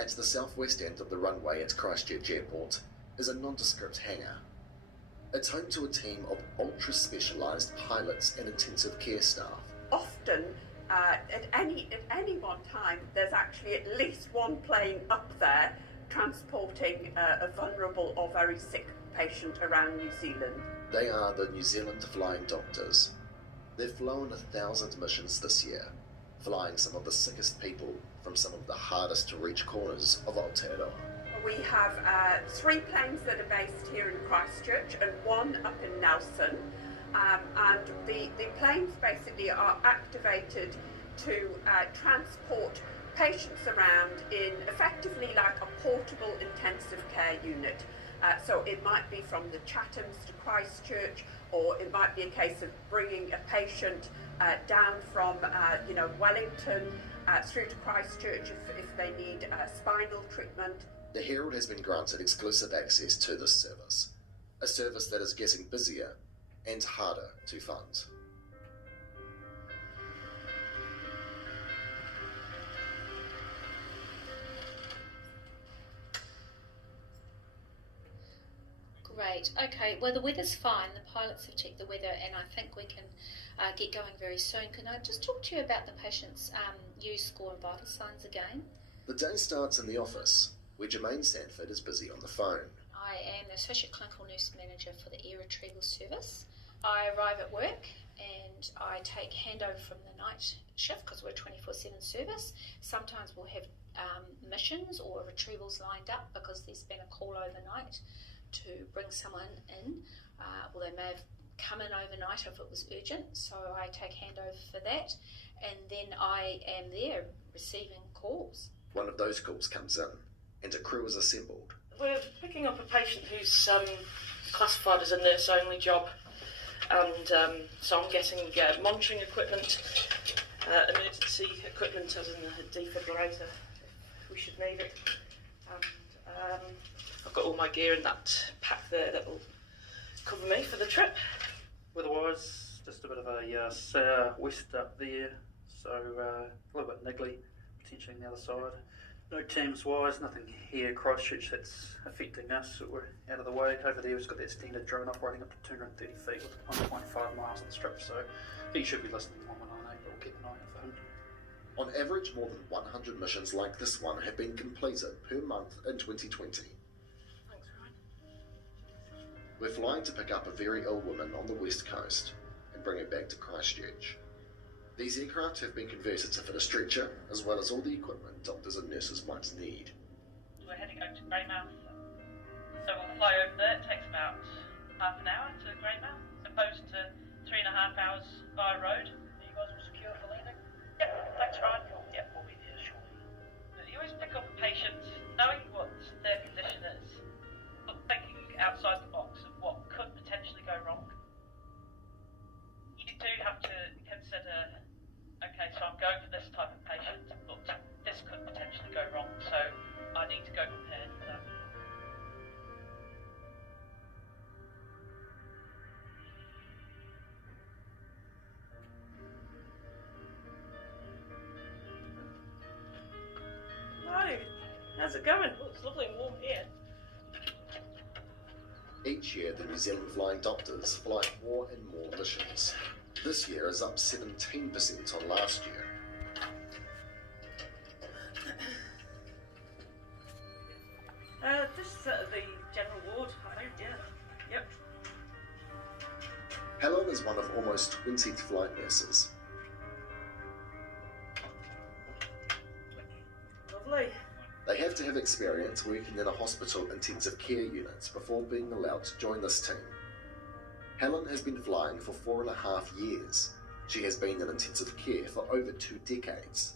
At the southwest end of the runway at Christchurch Airport is a nondescript hangar. It's home to a team of ultra-specialised pilots and intensive care staff. Often, at any one time, there's actually at least one plane up there transporting a vulnerable or very sick patient around New Zealand. They are the New Zealand Flying Doctors. They've flown 1,000 missions this year, flying some of the sickest people from some of the hardest to reach corners of Aotearoa. We have 3 planes that are based here in Christchurch and 1 up in Nelson. And the planes basically are activated to transport patients around in effectively like a portable intensive care unit. So it might be from the Chathams to Christchurch, or it might be a case of bringing a patient down from Wellington through to Christchurch if they need spinal treatment. The Herald has been granted exclusive access to this service, a service that is getting busier and harder to fund. Great. Okay, well the weather's fine. The pilots have checked the weather and I think we can get going very soon. Can I just talk to you about the patient's use score and vital signs again? The day starts in the office, where Jermaine Sanford is busy on the phone. I am the Associate Clinical Nurse Manager for the Air Retrieval Service. I arrive at work and I take handover from the night shift because we're a 24/7 service. Sometimes we'll have missions or retrievals lined up because there's been a call overnight to bring someone in, or they may have come in overnight if it was urgent, so I take handover for that, and then I am there receiving calls. One of those calls comes in, and a crew is assembled. We're picking up a patient who's classified as a nurse-only job, and so I'm getting monitoring equipment, emergency equipment as in a defibrillator if we should need it, and I've got all my gear in that pack there that will cover me for the trip. Weather-wise, just a bit of a sour west up there, so a little bit niggly, potentially on the other side. No Thames-wise, nothing here, Christchurch, that's affecting us, so we're out of the way. Over there we've got that standard drone operating up to 230 feet with 1.5 miles on the strip, so he should be listening 1198, but we'll keep an eye out for him. On average, more than 100 missions like this one have been completed per month in 2020. We're flying to pick up a very ill woman on the west coast and bring her back to Christchurch. These aircraft have been converted to fit a stretcher, as well as all the equipment doctors and nurses might need. We're heading over to Greymouth, so we'll fly over there. It takes about half an hour to Greymouth, opposed to 3.5 hours via road. Are you guys all secure for landing? Yep, thanks Ryan. Yep, we'll be there shortly. You always pick up a patient knowing what their condition is, but thinking outside the box of what could potentially go wrong. You do have to consider, okay, so I'm going for this type of patient, but this could potentially go wrong, so I need to go prepared for that. Hi, how's it going? Oh, it's lovely and warm here. Each year, the New Zealand Flying Doctors fly more and more missions. This year is up 17% on last year. This is the general ward, I think, yeah. Yep. Helen is one of almost 20 flight nurses. Lovely. They have to have experience working in a hospital intensive care unit before being allowed to join this team. Helen has been flying for 4.5 years. She has been in intensive care for over 2 decades.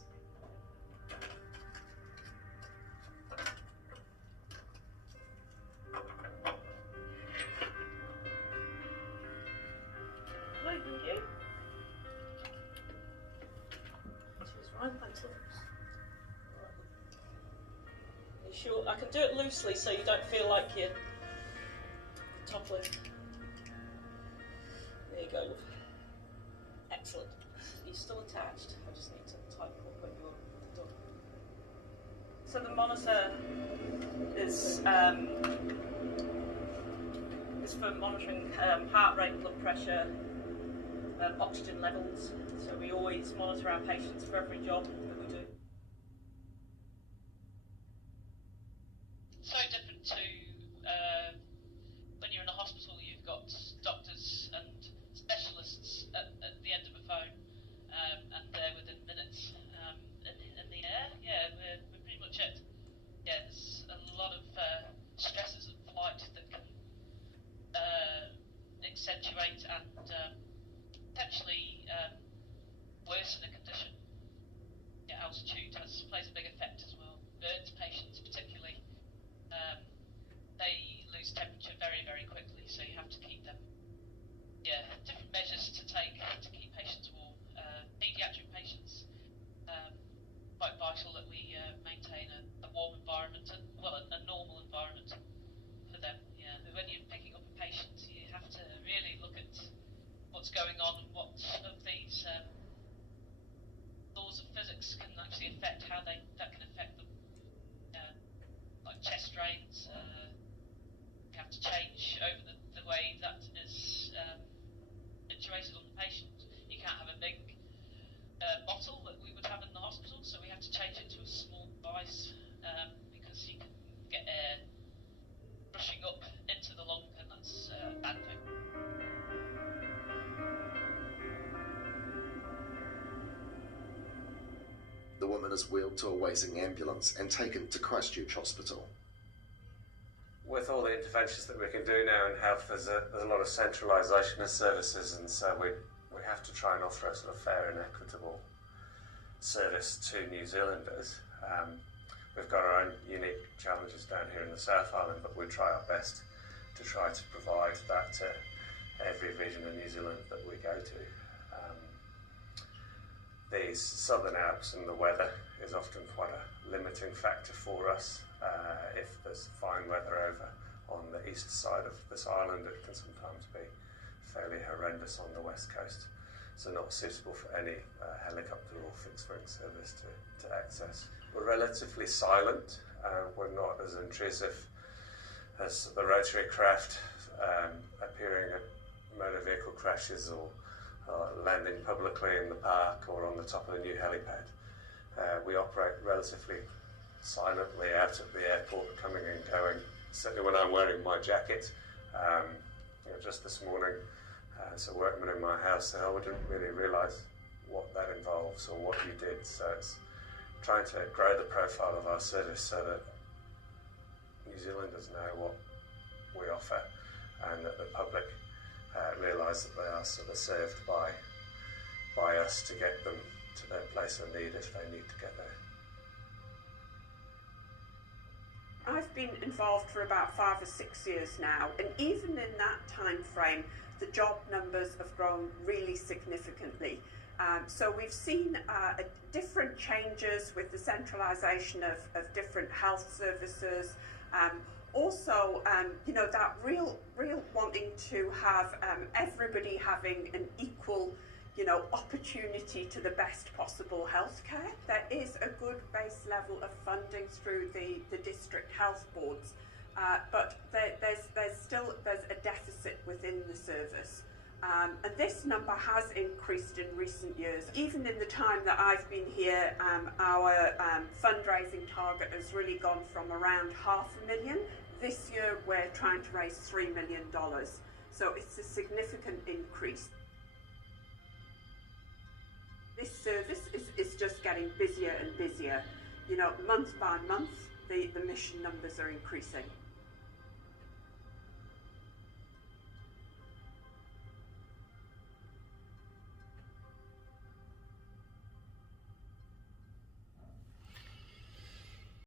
Thank you. Cheers, Ryan. Thanks, love. You sure? I can do it loosely so you don't feel like you're toppling. There you go, love. Excellent. You're still attached. I just need to tighten up when you're done. So the monitor is for monitoring heart rate, blood pressure, oxygen levels. So we always monitor our patients for every job that we do. So different to when you're in a hospital, you've got doctors and specialists at the end of a phone, and they're within minutes. In the air, yeah, we're pretty much it. Yeah, there's a lot of stresses of flight that can accentuate and potentially worsen a condition. Yeah, altitude plays a big effect as well. Burns patients particularly, they lose temperature very, very quickly, so you have to keep them. Yeah, different measures to take to keep patients warm. Paediatric patients, quite vital that we maintain a warm environment, and well, a normal environment for them. Yeah, when you're picking up a patient, you have to really look at what's going on and what of these laws of physics can actually affect how that can affect them. Like chest drains, you have to change over the way that is situated on the patient. You can't have a big bottle that we would have in the hospital, so we have to change it to a small device because you can get air rushing up into the lung, and that's a bad thing. The woman is wheeled to a waiting ambulance and taken to Christchurch Hospital. With all the interventions that we can do now in health, there's a lot of centralisation of services, and so we have to try and offer a sort of fair and equitable service to New Zealanders. We've got our own unique challenges down here in the South Island, but we try our best to try to provide that to every region of New Zealand that we go to. The Southern Alps and the weather is often quite a limiting factor for us. If there's fine weather over on the east side of this island, it can sometimes be fairly horrendous on the west coast, so not suitable for any helicopter or fixed wing service to access. We're relatively silent. We're not as intrusive as the rotary craft appearing at motor vehicle crashes or landing publicly in the park or on the top of a new helipad. We operate relatively silently out at the airport, coming and going. Certainly when I'm wearing my jacket, just this morning, as a workman in my house said, "Oh, we didn't really realise what that involves or what you did." So it's trying to grow the profile of our service so that New Zealanders know what we offer and that the public realise that they are sort of served by us to get them to their place of need if they need to get there. I've been involved for about 5 or 6 years now, and even in that time frame, the job numbers have grown really significantly. So we've seen different changes with the centralisation of different health services. Also, that real wanting to have everybody having an equal, opportunity to the best possible healthcare. There is a good base level of funding through the district health boards, but there's a deficit within the service. And this number has increased in recent years. Even in the time that I've been here, our fundraising target has really gone from around $500,000. This year we're trying to raise $3 million. So it's a significant increase. This service is just getting busier and busier. Month by month, the mission numbers are increasing.